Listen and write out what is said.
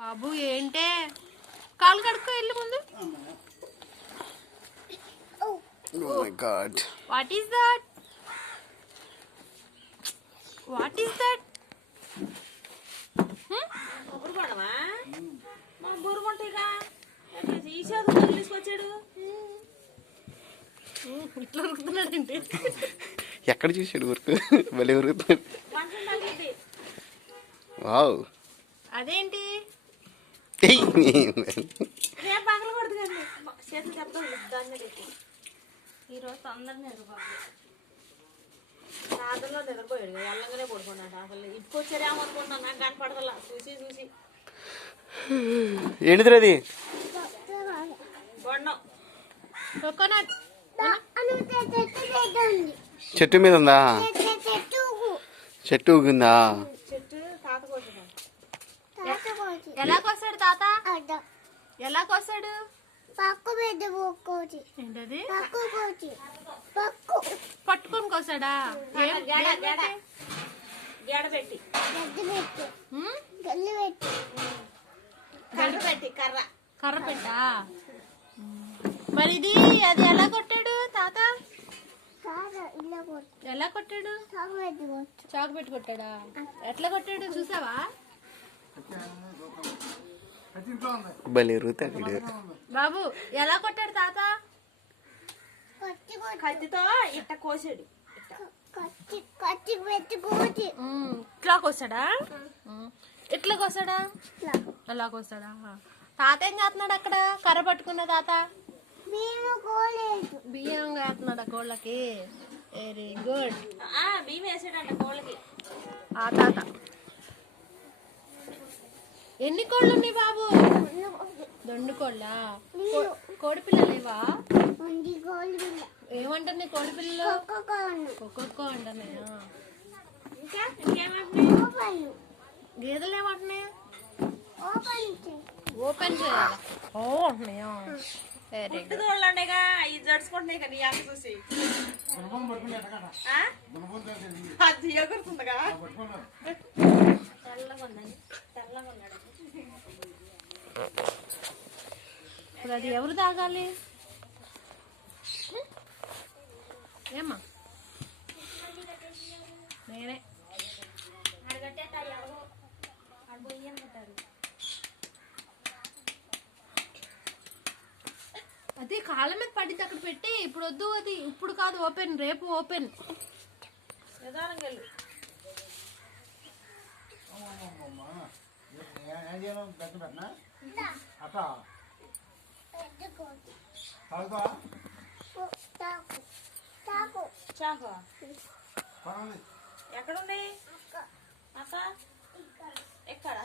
బాబు ఏంటే కాలు కడుక్కో వెళ్ళి ముందు. Oh my God. What is that? What is that? ఇట్లా ఉరుకుతున్నాడంటే ఎక్కడ చూసాడు ఊరుకు భలే ఉరుకుతున్నాడు. వావ్ అదేంటి ఈరోజు తొందరగా నిద్రపోయాడు నిద్రపోయాడు ఎల్లంగానే పడుకున్నాడు. అసలు ఇప్పుకొచ్చారేమనుకుంటున్నాను, నాకు కనపడదల్లా చూసి చూసి. ఏంటిది అది? కోకోనట్ చెట్టు మీద ఉందా? చెట్టు ఊగిందా? చెట్టు తాత కోసాడు. ఎలా కోసాడు తాత? ఎలా కోసాడు? ఏంటది? పట్టుకొని కోసాడా? కర్ర పెట్టా. మరి ఇది అది ఎలా కొట్టాడు తాత? ఎలా కొట్టాడు? చాకు పెట్టి కొట్టాడా? ఎట్లా కొట్టాడు చూసావా? భలే ఉరుకుతాడు బాబు. ఎలా కొట్టాడు తాత? కత్తితో ఇట్ట కోసాడు. ఇట్లా కోసాడా? ఇట్లా కోసాడా? అలా కోసాడా? తాత ఏం చేస్తున్నాడు అక్కడ? కర్ర పట్టుకున్న తాత బియ్యం వేస్తున్నాడు కోళ్ళకి. Very good. బియ్యం వేసాడంట కోళ్ళకి ఆ తాత. ఎన్ని కోళ్ళు ఉన్నాయి బాబు? 2 కోళ్ళ. కోడి పిల్లలు లేవా? ఏమంటారు కోడి పిల్లలు? ఒక్కొక్క అంటున్నాయా? ఇంకా ఇంకేమంటున్నాయి? గేదెలు ఏమంటున్నాయి? ఓపెన్ చేయాలి. ఓ అంటున్నాయా? Very good. చూడండిగా ఇది జడుచుకుంటున్నాయి కదా ఈ అక్క చూసి అది ఎగురుతుందిగా. ఇప్పుడు అది ఎవరు తాగాలి? ఏమ్మా నేనే. అది కాళ్ళ మీద పడింది అక్కడ పెట్టి. ఇప్పుడు వద్దు, అది ఇప్పుడు కాదు ఓపెన్, రేపు ఓపెన్. చాకు ఎక్కడుంది అక్క? ఎక్కడ?